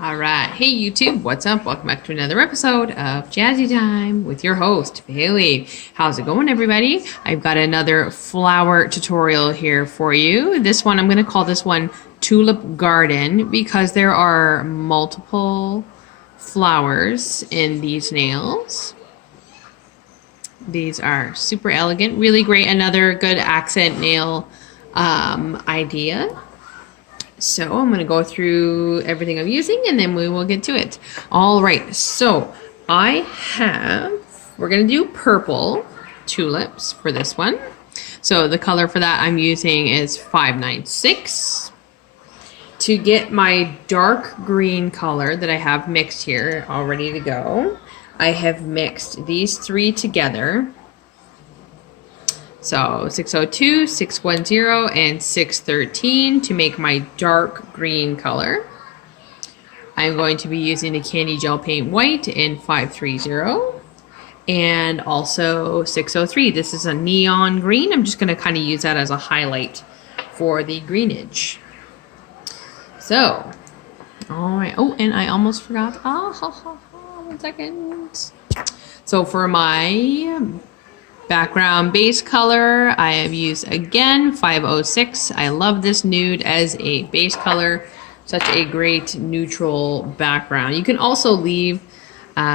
All right. Hey, YouTube. What's up? Welcome back to another episode of Jazzy Time with your host, Bailey. How's it going, everybody? I've got another flower tutorial here for you. This one, I'm going to call this one Tulip Garden because there are multiple flowers in these nails. These are super elegant, really great. Another good accent nail idea. So I'm going to go through everything I'm using and then we will get to it. All right, so we're going to do purple tulips for this one. So the color for that I'm using is 596. To get my dark green color that I have mixed here, all ready to go, I have mixed these three together. So 602, 610, and 613 to make my dark green color. I'm going to be using the Canni Gel Paint White in 530 and also 603. This is a neon green. I'm just going to kind of use that as a highlight for the greenage. So, all right. Oh, and I almost forgot. 1 second. So for my background base color, I have used again 506. I love this nude as a base color. Such a great neutral background. You can also leave,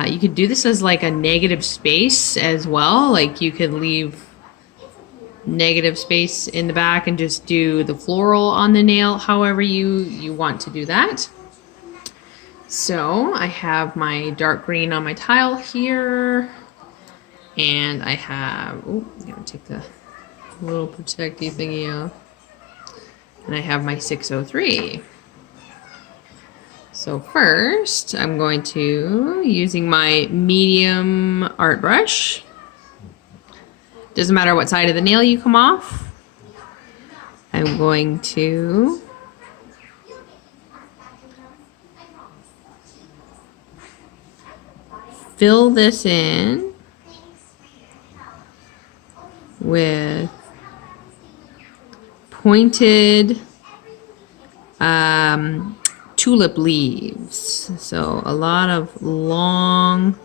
you could do this as like a negative space as well. Like you could leave negative space in the back and just do the floral on the nail, however you want to do that. So I have my dark green on my tile here. And I have, oh, I'm going to take the little protecty thingy off. And I have my 603. So first, I'm going to, using my medium art brush. Doesn't matter what side of the nail you come off. I'm going to fill this in with pointed tulip leaves. So a lot of long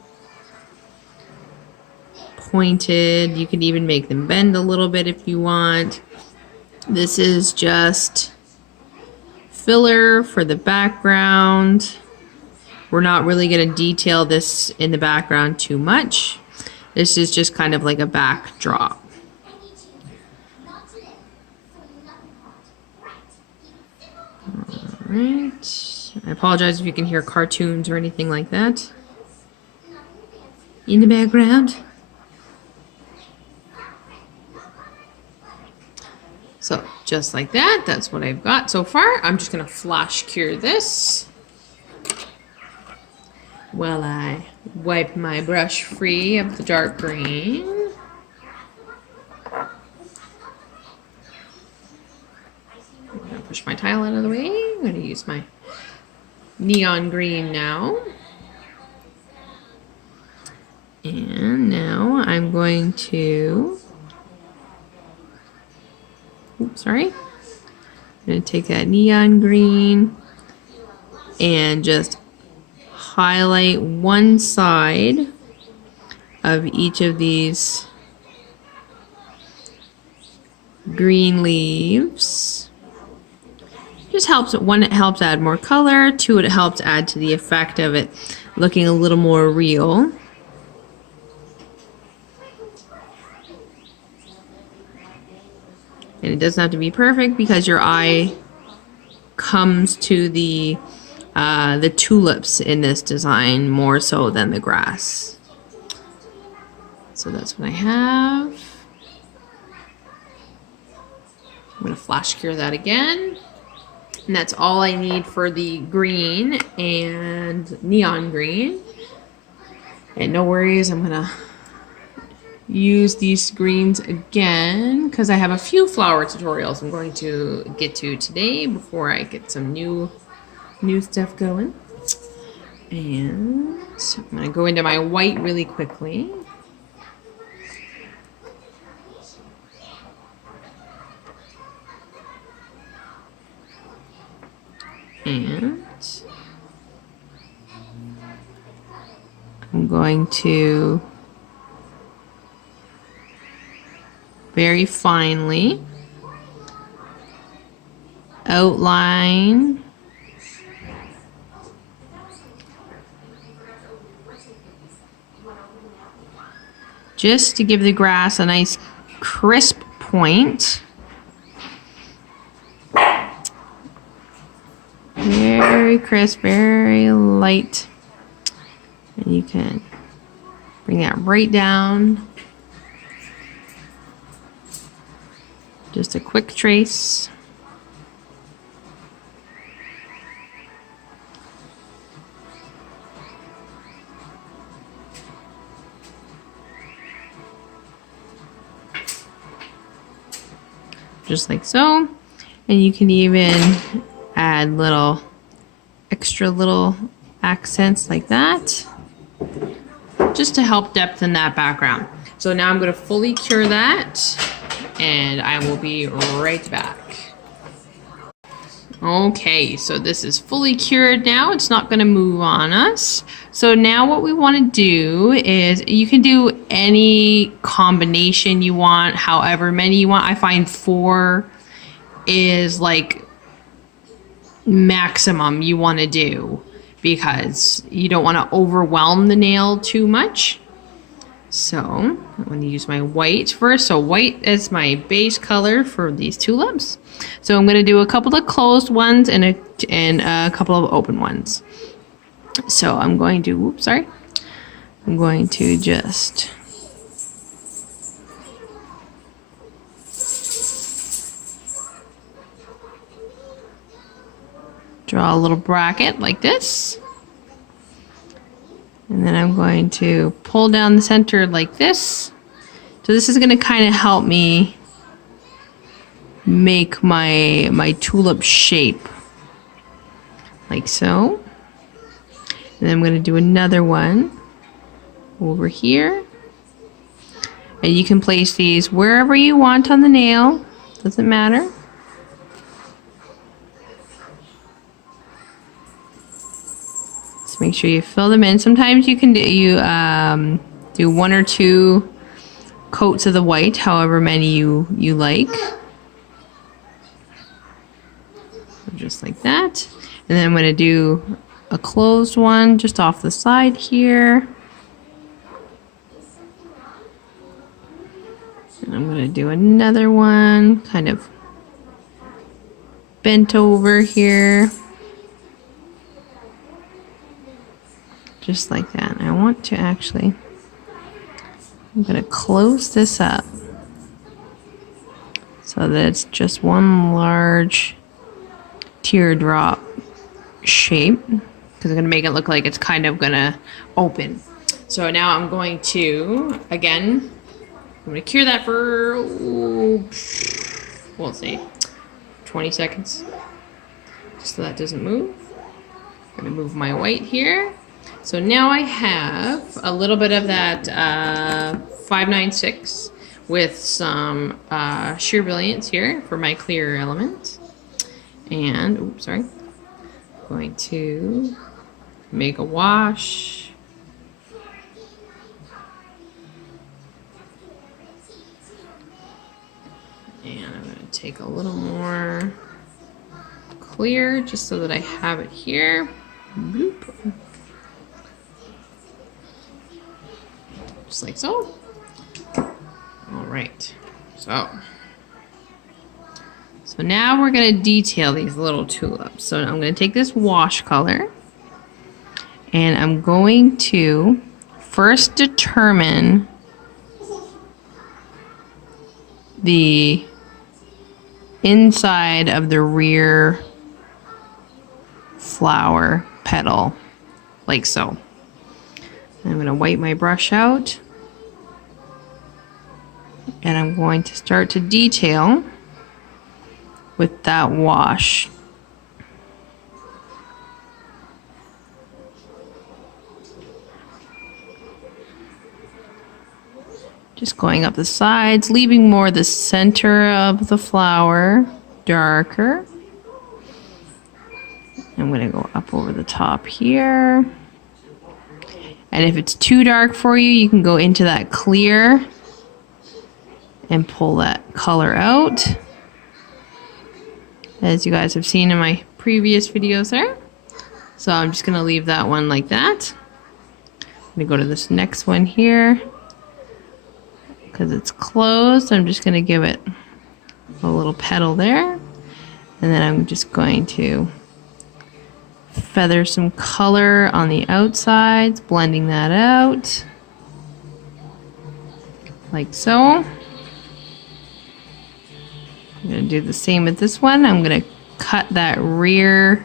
pointed, you can even make them bend a little bit if you want. This is just filler for the background. We're not really going to detail this in the background too much. This is just kind of like a backdrop. Alright, I apologize if you can hear cartoons or anything like that in the background. So just like that, that's what I've got so far. I'm just going to flash cure this while I wipe my brush free of the dark green. I'm going to push my tile out of the way. I'm going to use my neon green now. And now I'm going to, oops, sorry. I'm going to take that neon green and just highlight one side of each of these green leaves. Just helps, one, it helps add more color, two, it helps add to the effect of it looking a little more real. And it doesn't have to be perfect because your eye comes to the tulips in this design more so than the grass. So that's what I have. I'm going to flash cure that again. And that's all I need for the green and neon green. And no worries, I'm going to use these greens again because I have a few flower tutorials I'm going to get to today before I get some new stuff going. And I'm going to go into my white really quickly. And I'm going to very finely outline just to give the grass a nice crisp point. Very crisp, very light. And you can bring that right down. Just a quick trace. Just like so. And you can even add extra little accents like that, just to help depthen that background. So now I'm going to fully cure that, and I will be right back. Okay, so this is fully cured now. It's not going to move on us. So now what we want to do is, you can do any combination you want, however many you want. I find 4 is like maximum you want to do, because you don't want to overwhelm the nail too much. So I'm going to use my white first. So white is my base color for these tulips. So I'm going to do a couple of closed ones and a couple of open ones. So I'm going to, I'm going to just draw a little bracket like this. And then I'm going to pull down the center like this. So this is going to kind of help me make my tulip shape, like so. And then I'm going to do another one over here. And you can place these wherever you want on the nail, doesn't matter. Make sure you fill them in. Sometimes you can do 1 or 2 coats of the white, however many you like. Just like that. And then I'm going to do a closed one just off the side here. And I'm going to do another one kind of bent over here. Just like that. I want to I'm going to close this up so that it's just one large teardrop shape, because I'm going to make it look like it's kind of going to open. So now I'm going to, again, I'm going to cure that for, we'll say, 20 seconds, just so that doesn't move. I'm going to move my white here. So now I have a little bit of that 596 with some sheer brilliance here for my clear element. And, I'm going to make a wash. And I'm going to take a little more clear just so that I have it here. Bloop. Just like so. All right. So now we're going to detail these little tulips. So I'm going to take this wash color and I'm going to first determine the inside of the rear flower petal, like so. I'm going to wipe my brush out and I'm going to start to detail with that wash. Just going up the sides, leaving more the center of the flower darker. I'm going to go up over the top here. And if it's too dark for you, you can go into that clear and pull that color out, as you guys have seen in my previous videos there. So I'm just gonna leave that one like that. I'm gonna go to this next one here. Because it's closed, I'm just gonna give it a little petal there. And then I'm just going to feather some color on the outsides, blending that out. Like so. I'm going to do the same with this one. I'm going to cut that rear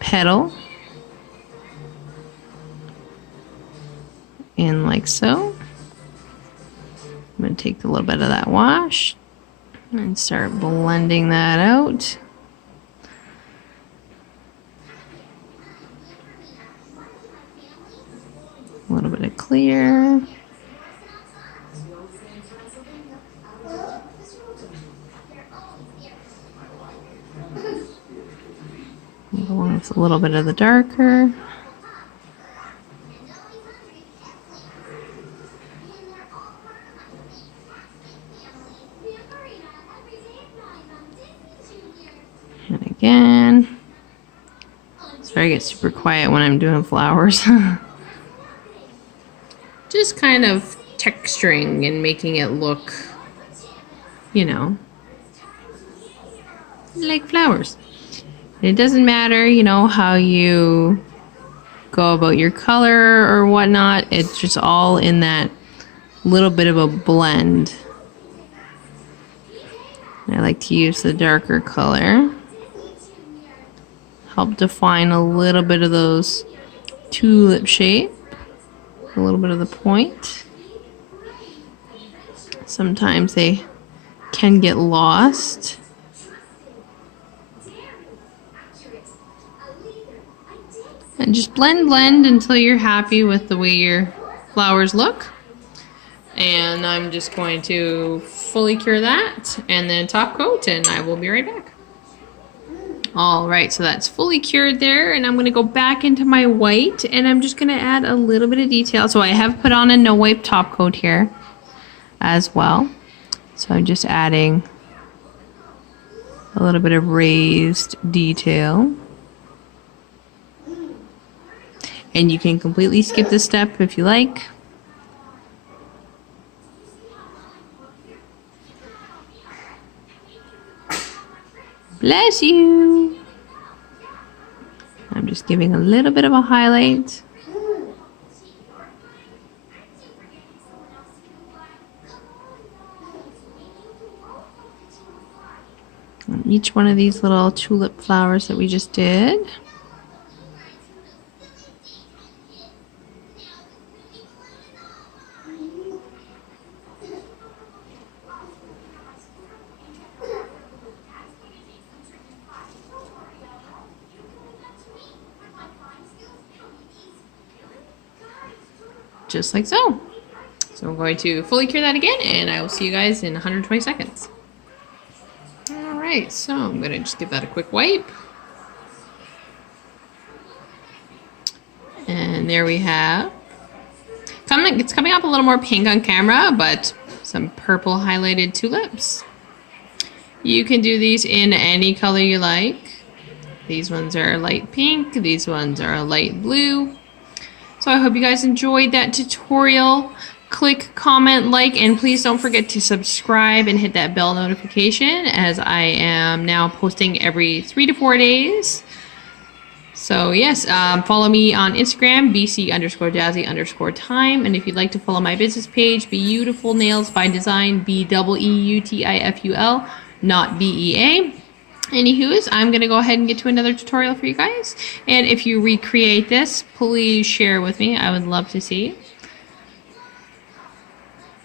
petal in like so. I'm going to take a little bit of that wash and start blending that out. A little bit of clear. Go on with a little bit of the darker. And again. Sorry, I get super quiet when I'm doing flowers. Just kind of texturing and making it look, you know, like flowers. It doesn't matter, you know, how you go about your color or whatnot. It's just all in that little bit of a blend. I like to use the darker color. Help define a little bit of those tulip shape. A little bit of the point. Sometimes they can get lost. And just blend until you're happy with the way your flowers look. And I'm just going to fully cure that and then top coat, and I will be right back. All right, so that's fully cured there, and I'm going to go back into my white, and I'm just going to add a little bit of detail. So I have put on a no wipe top coat here as well. So I'm just adding a little bit of raised detail. And you can completely skip this step if you like. Bless you. I'm just giving a little bit of a highlight. On each one of these little tulip flowers that we just did. Just like so. So I'm going to fully cure that again, and I will see you guys in 120 seconds. Alright, so I'm going to just give that a quick wipe. And there we have, it's coming up a little more pink on camera, but some purple highlighted tulips. You can do these in any color you like. These ones are light pink, these ones are a light blue. So I hope you guys enjoyed that tutorial. Click, comment, like, and please don't forget to subscribe and hit that bell notification, as I am now posting every 3 to 4 days. So yes, follow me on Instagram, bc_jazzy_time. And if you'd like to follow my business page, Beautiful Nails by Design, BEEUTIFUL, not BEA. Anywho's, I'm going to go ahead and get to another tutorial for you guys. And if you recreate this, please share with me. I would love to see.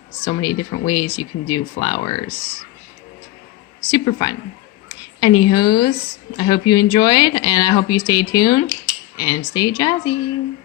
So many different ways you can do flowers. Super fun. Anywho's, I hope you enjoyed, and I hope you stay tuned and stay jazzy.